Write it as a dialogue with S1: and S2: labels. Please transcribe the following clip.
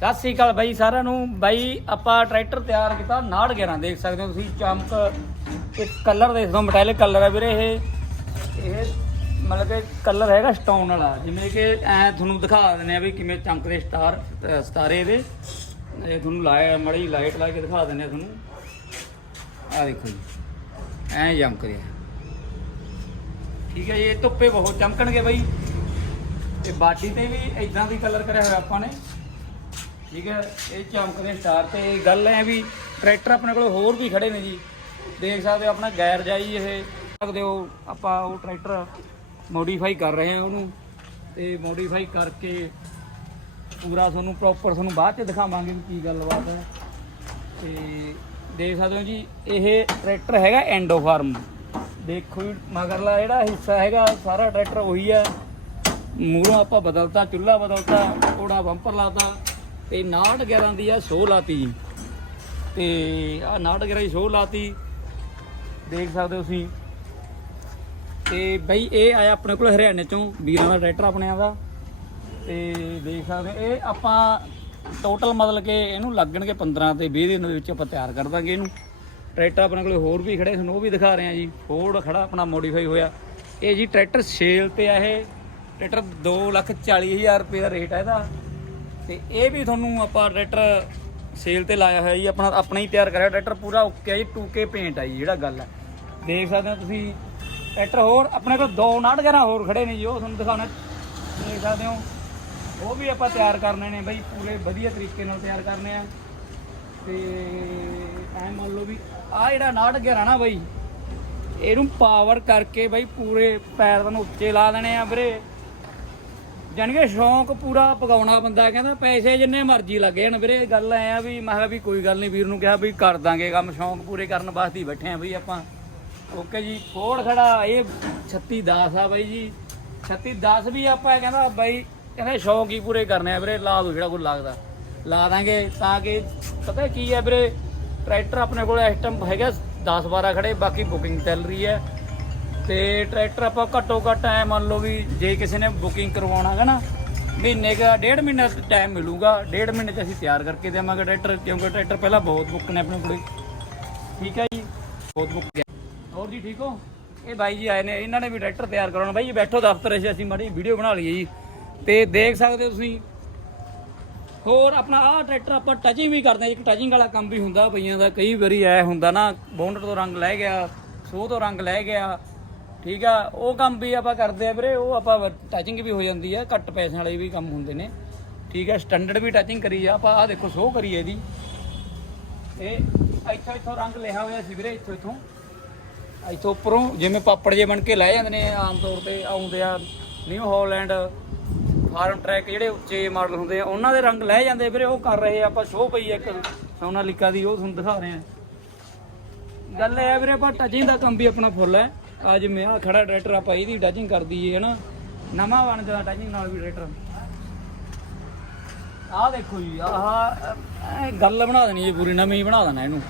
S1: ਸਤਿ ਸ੍ਰੀ ਅਕਾਲ ਬਾਈ ਸਾਰਿਆਂ ਨੂੰ। ਬਾਈ, ਆਪਾਂ ਟਰੈਕਟਰ ਤਿਆਰ ਕੀਤਾ 911 ਦੇਖ ਸਕਦੇ ਹੋ ਤੁਸੀਂ, ਚਮਕ ਤੇ ਕਲਰ ਦੇਖ ਸਕਦੇ ਮਟੈਲਿਕ ਕਲਰ ਹੈ ਵੀਰੇ ਇਹ। ਇਹ ਮਤਲਬ ਕਿ ਕਲਰ ਹੈਗਾ ਸਟੋਨ ਵਾਲਾ, ਜਿਵੇਂ ਕਿ ਐ ਤੁਹਾਨੂੰ ਦਿਖਾ ਦਿੰਦੇ ਆ ਵੀ ਕਿਵੇਂ ਚਮਕਦੇ ਸਟਾਰ ਸਤਾਰੇ ਦੇ ਇਹ ਤੁਹਾਨੂੰ ਲਾਇਆ, ਮੜੀ ਲਾਈਟ ਲਾ ਕੇ ਦਿਖਾ ਦਿੰਦੇ ਆ ਤੁਹਾਨੂੰ। ਆ ਦੇਖੋ ਜੀ, ਐ ਚਮਕ ਰਿਹਾ। ਠੀਕ ਹੈ ਜੀ, ਇਹ ਧੁੱਪੇ ਬਹੁਤ ਚਮਕਣਗੇ ਬਾਈ। ਤੇ ਬਾਡੀ ਤੇ ਵੀ ਇਦਾਂ ਦੀ ਕਲਰ ਕਰਿਆ ਹੋਇਆ ਆਪਾਂ ਨੇ। ਠੀਕ ਹੈ, ਇਹ ਚਮਕਦੇ ਸਟਾਰ ਤੇ ਗੱਲ ਐ ਵੀ ਟਰੈਕਟਰ ਆਪਣੇ ਕੋਲ ਹੋਰ ਵੀ ਖੜੇ ਨੇ ਜੀ। ਦੇਖ ਸਕਦੇ ਹੋ ਆਪਣਾ ਗੈਰ ਜਾਈ ਇਹ ਸਕਦੇ ਹੋ ਆਪਾਂ ਉਹ ਟਰੈਕਟਰ ਮੋਡੀਫਾਈ ਕਰ ਰਹੇ ਹਾਂ ਉਹਨੂੰ ਤੇ ਮੋਡੀਫਾਈ ਕਰਕੇ ਪੂਰਾ ਤੁਹਾਨੂੰ ਪ੍ਰੋਪਰ ਤੁਹਾਨੂੰ ਬਾਅਦ ਚ ਦਿਖਾਵਾਂਗੇ ਵੀ ਕੀ ਗੱਲਬਾਤ ਹੈ। ਤੇ ਦੇਖ ਸਕਦੇ ਹੋ ਜੀ, ਇਹ ਟਰੈਕਟਰ ਹੈਗਾ ਐਂਡੋ ਫਾਰਮ ਦੇਖੋ ਜੀ, ਮਗਰਲਾ ਜਿਹੜਾ ਹਿੱਸਾ ਹੈਗਾ, ਸਾਰਾ ਟਰੈਕਟਰ ਉਹੀ ਹੈ। ਮੂਹਰੋਂ ਆਪਾਂ ਬਦਲਤਾ ਚੁੱਲਾ ਬਦਲਤਾ ਥੋੜਾ ਬੰਪਰ ਲਾਤਾ। ਤੇ 911 ਦੀ ਆ ਸੋ ਲਾਤੀ। ਜੀ ਤੇ ਆ 911 ਦੀ ਸੋ ਲਾਤੀ। ਦੇਖ ਸਕਦੇ ਹੋ ਤੁਸੀਂ। ਤੇ ਬਈ ਇਹ ਆਇਆ ਆਪਣੇ ਕੋਲ ਹਰਿਆਣੇ ਚੋਂ ਵੀਰਾਂ ਦਾ ਟਰੈਕਟਰ ਆਪਣਿਆਂ ਦਾ। ਤੇ ਦੇਖ ਸਕਦੇ ਹੋ, ਇਹ ਆਪਾਂ ਟੋਟਲ ਮਤਲਬ ਕਿ ਇਹਨੂੰ ਲੱਗਣਗੇ 15 ਤੇ 20 ਦਿਨ ਦੇ ਵਿੱਚ ਆਪਾਂ ਤਿਆਰ ਕਰ ਦਾਂਗੇ ਇਹਨੂੰ। ਟਰੈਕਟਰ ਆਪਣੇ ਕੋਲ ਹੋਰ ਵੀ ਖੜੇ ਤੁਹਾਨੂੰ ਉਹ ਵੀ ਦਿਖਾ ਰਹੇ ਆ ਜੀ। ਫੋਰਡ ਖੜਾ ਆਪਣਾ ਮੋਡੀਫਾਈ ਹੋਇਆ। ਇਹ ਜੀ ਟਰੈਕਟਰ ਸੇਲ ਤੇ ਆ ਇਹ। ਟਰੈਕਟਰ 240000 ਰੁਪਏ ਦਾ ਰੇਟ ਹੈ ਇਹਦਾ। ਤੇ ਇਹ ਵੀ ਤੁਹਾਨੂੰ ਆਪਾਂ ਟਰੈਕਟਰ ਸੇਲ ਤੇ ਲਾਇਆ ਹੋਇਆ ਜੀ, ਆਪਣਾ ਆਪਣਾ ਹੀ ਤਿਆਰ ਕਰਿਆ। ਟਰੈਕਟਰ ਪੂਰਾ ਓਕੇ ਆ ਜੀ 2K ਪੇਂਟ ਆ ਜੀ, ਜਿਹੜਾ ਗੱਲ ਹੈ ਦੇਖ ਸਕਦੇ ਹੋ ਤੁਸੀਂ, ਟਰੈਕਟਰ ਹੋਰ ਆਪਣੇ ਕੋਲ ਦੋ ਨਾਟਗਰਾਂ ਹੋਰ ਖੜੇ ਨੇ ਜੀ, ਉਹ ਤੁਹਾਨੂੰ ਦਿਖਾਉਣਾ। ਦੇਖ ਸਕਦੇ ਹੋ, ਉਹ ਵੀ ਆਪਾਂ ਤਿਆਰ ਕਰਨੇ ਨੇ ਬਈ, ਪੂਰੇ ਵਧੀਆ ਤਰੀਕੇ ਨਾਲ ਤਿਆਰ ਕਰਨੇ ਆ। ਤੇ ਐ ਮੰਨ ਲਓ ਵੀ ਆ ਜਿਹੜਾ ਨਾਟਗਰ ਆ ਨਾ ਬਈ, ਇਹਨੂੰ ਪਾਵਰ ਕਰਕੇ ਬਈ ਪੂਰੇ ਪੈਰ ਤੁਹਾਨੂੰ ਉੱਚੇ ਲਾ ਦੇਣੇ ਆ ਵੀਰੇ। ਜਾਣੀ ਕਿ ਸ਼ੌਂਕ ਪੂਰਾ ਪਗਾਉਣਾ ਬੰਦਾ ਕਹਿੰਦਾ ਪੈਸੇ ਜਿੰਨੇ ਮਰਜ਼ੀ ਲੱਗੇ ਹਨ ਵੀਰੇ, ਗੱਲ ਐ ਆ ਵੀ ਮੈਂ ਕਿਹਾ ਵੀ ਕੋਈ ਗੱਲ ਨਹੀਂ, ਵੀਰ ਨੂੰ ਕਿਹਾ ਵੀ ਕਰ ਦਾਂਗੇ ਕੰਮ, ਸ਼ੌਂਕ ਪੂਰੇ ਕਰਨ ਵਾਸਤੇ ਹੀ ਬੈਠੇ ਆ ਬਈ ਆਪਾਂ। ਓਕੇ ਜੀ ਫੋੜ ਖੜਾ, ਇਹ 3610 ਆ ਬਾਈ ਜੀ। 3610 ਵੀ ਆਪਾਂ ਕਹਿੰਦਾ ਬਾਈ, ਕਹਿੰਦਾ ਸ਼ੌਂਕ ਹੀ ਪੂਰੇ ਕਰਨੇ ਆ ਵੀਰੇ, ਲਾ ਦੋ ਜਿਹੜਾ ਕੋਈ ਲੱਗਦਾ। ਲਾ ਦਾਂਗੇ ਤਾਂ ਕਿ, ਪਤਾ ਕੀ ਹੈ ਵੀਰੇ, ਟਰੈਕਟਰ ਆਪਣੇ ਕੋਲ ਇਸ ਟਾਈਮ ਹੈਗਾ 10 12 ਖੜੇ, ਬਾਕੀ ਬੁਕਿੰਗ ਚੱਲ ਰਹੀ ਹੈ। ਤੇ ਟਰੈਕਟਰ ਆਪਾਂ ਘੱਟੋ ਘੱਟ ਐ ਮੰਨ ਲਓ ਵੀ ਜੇ ਕਿਸੇ ਨੇ ਬੁਕਿੰਗ ਕਰਵਾਉਣਾ ਹੈਗਾ ਨਾ, ਮਹੀਨੇ ਦਾ ਡੇਢ ਮਹੀਨਾ ਟਾਈਮ ਮਿਲੂਗਾ। ਡੇਢ ਮਹੀਨੇ ਚ ਅਸੀਂ ਤਿਆਰ ਕਰਕੇ ਦੇਵਾਂਗੇ ਟਰੈਕਟਰ, ਕਿਉਂਕਿ ਟਰੈਕਟਰ ਪਹਿਲਾਂ ਬਹੁਤ ਬੁੱਕ ਨੇ ਆਪਣੇ ਕੋਲੇ। ਠੀਕ ਹੈ ਜੀ? ਬਹੁਤ ਬੁੱਕ ਗਿਆ ਹੋਰ ਜੀ ਠੀਕ ਹੋ? ਇਹ ਬਾਈ ਜੀ ਆਏ ਨੇ, ਇਹਨਾਂ ਨੇ ਵੀ ਟਰੈਕਟਰ ਤਿਆਰ ਕਰਾਉਣਾ। ਬਾਈ ਜੀ ਬੈਠੋ, ਦਫ਼ਤਰ 'ਚ ਅਸੀਂ ਮਾੜੀ ਵੀਡੀਓ ਬਣਾ ਲਈਏ ਜੀ। ਤੇ ਦੇਖ ਸਕਦੇ ਹੋ ਤੁਸੀਂ। ਹੋਰ ਆਪਣਾ ਆਹ ਟਰੈਕਟਰ ਆਪਾਂ ਟਚਿੰਗ ਵੀ ਕਰਦੇ ਹਾਂ। ਇੱਕ ਟਚਿੰਗ ਵਾਲਾ ਕੰਮ ਵੀ ਹੁੰਦਾ ਪਈਆਂ ਦਾ। ਕਈ ਵਾਰੀ ਐ ਹੁੰਦਾ ਨਾ, ਬੌਂਡਰ ਤੋਂ ਰੰਗ ਲੈ ਗਿਆ, ਸੋਹ ਤੋਂ ਰੰਗ ਲੈ ਗਿਆ। ਠੀਕ ਆ? ਉਹ ਕੰਮ ਵੀ ਆਪਾਂ ਕਰਦੇ ਆ ਵੀਰੇ, ਉਹ ਆਪਾਂ ਟਚਿੰਗ ਵੀ ਹੋ ਜਾਂਦੀ ਆ, ਘੱਟ ਪੈਸਿਆਂ ਵਾਲੇ ਵੀ ਕੰਮ ਹੁੰਦੇ ਨੇ। ਠੀਕ ਆ? ਸਟੈਂਡਰਡ ਵੀ ਟਚਿੰਗ ਕਰੀ ਆ, ਆਪਾਂ ਆ ਦੇਖੋ ਸੋਹ ਕਰੀ ਇਹਦੀ। ਇਹ ਇੱਥੋਂ ਇੱਥੋਂ ਰੰਗ ਲਿਆ ਹੋਇਆ ਸੀ ਵੀਰੇ, ਇੱਥੋਂ ਇੱਥੋਂ। ਇੱਥੋਂ ਉੱਪਰੋਂ ਜਿਵੇਂ ਪਾਪੜ ਜੇ ਬਣ ਕੇ ਲਾਏ ਜਾਂਦੇ ਨੇ ਆਮ ਤੌਰ ਤੇ, ਆਉਂਦੇ ਆ ਨਿਊ ਹਾਲੈਂਡ ਫਾਰਮ ਟਰੈਕ ਜਿਹੜੇ ਉੱਚੇ ਮਾਡਲ ਹੁੰਦੇ ਆ, ਉਹਨਾਂ ਦੇ ਰੰਗ ਲੈ ਜਾਂਦੇ ਵੀਰੇ, ਉਹ ਕਰ ਰਹੇ ਆਪਾਂ ਸ਼ੋਅ ਪਈ ਆ ਇੱਕ ਸੋਨਾਲੀਕਾ ਦੀ, ਉਹ ਤੁਹਾਨੂੰ ਦਿਖਾ ਰਹੇ ਆ। ਗੱਲ ਇਹ ਹੈ ਵੀਰੇ, ਆਪਾਂ ਟਚਿੰਗ ਦਾ ਕੰਮ ਵੀ ਆਪਣਾ ਫੁੱਲ ਹੈ। ਅੱਜ ਮੈਂ ਆ ਖੜਾ ਟਰੈਕਟਰ, ਆਪਾਂ ਇਹਦੀ ਟਚਿੰਗ ਕਰ ਦਈਏ, ਹਨਾ? ਨਵਾਂ ਬਣ ਗਿਆ ਟਚਿੰਗ ਨਾਲ ਵੀ ਟਰੈਕਟਰ। ਆਹ ਦੇਖੋ ਜੀ, ਆਹ ਗੱਲ ਬਣਾ ਦੇਣੀ ਇਹ ਪੂਰੀ, ਨਵੀਂ ਬਣਾ ਦੇਣਾ ਇਹਨੂੰ।